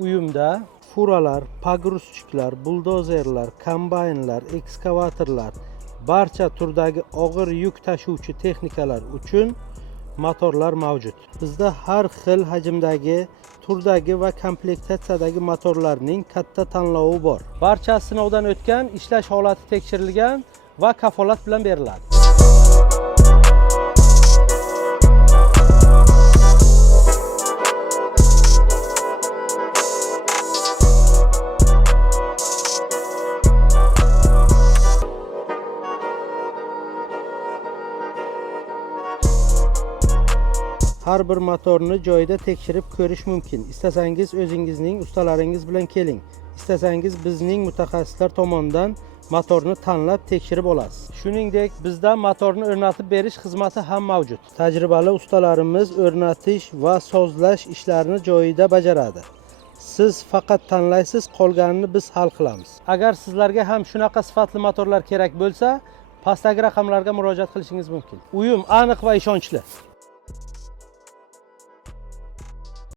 Uyumda furalar, pogruzchiklar, buldozerlar, kombaynlar, ekskavatorlar, barcha turdagi og'ir yuk tashuvchi texnikalar uchun motorlar mavjud. Bizda har xil hajmdagi, turdagi va komplektatsiyadagi motorlarning katta tanlovi bor. Barchasi sinovdan o'tgan, ishlash holati tekshirilgan va kafolat bilan beriladi. Har bir motorni joyida tekshirib ko'rish mumkin. Istasangiz o'zingizning ustalaringiz bilan keling. Istasangiz bizning mutaxassislar tomonidan motorni tanlab tekshirib olasiz. Shuningdek, bizda motorni o'rnatib berish xizmati ham mavjud. Tajribali ustalarimiz o'rnatish va sozlash ishlarini joyida bajaradi. Siz faqat tanlaysiz, qolganini biz hal qilamiz. Agar sizlarga ham shunaqa sifatli motorlar kerak bo'lsa, pastdagi raqamlarga murojaat qilishingiz mumkin. Uyum aniq va ishonchli.